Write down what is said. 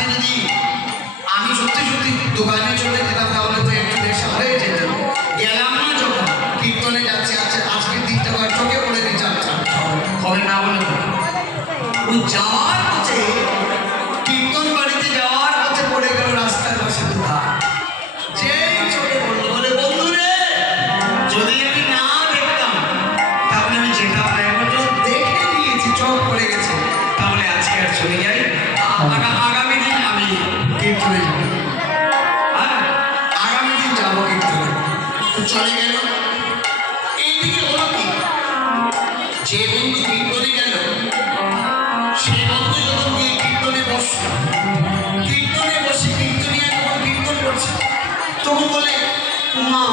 আজকে যদি আমি সত্যি সত্যি দোকানে চলে যেতাম তাহলে তো একটু দেশে হয়ে যেত। গেলাম না যখন কীর্তনে যাচ্ছে, আচ্ছা আজকের দিনটা চোখে পড়ে দিচ্ছে, আচ্ছা হবে না বলে ওই যাওয়ার পথে, কীর্তন বাড়িতে যাওয়ার পথে পড়ে গেল রাস্তার পাশে দোকান। যেই চোখে পড়লো বলে বন্ধু রে, যদি আমি না দেখতাম তাহলে আমি যেতাম না, এখন তো দেখে নিয়েছি চোখ পড়ে গেছে, তাহলে আজকে আর চলে যাই, আগামী দিন আমি কীর্তনে যাবো। হ্যাঁ, আগামী দিন যাবো কীর্তনে। তো চলে গেল। এইদিকে হলো কি, যে বন্ধু কীর্তনে গেল সেই বন্ধু যখন গিয়ে কীর্তনে বসলো, কীর্তনে বসে কীর্তনিয়া যখন কীর্তন করছে তখন বলে মা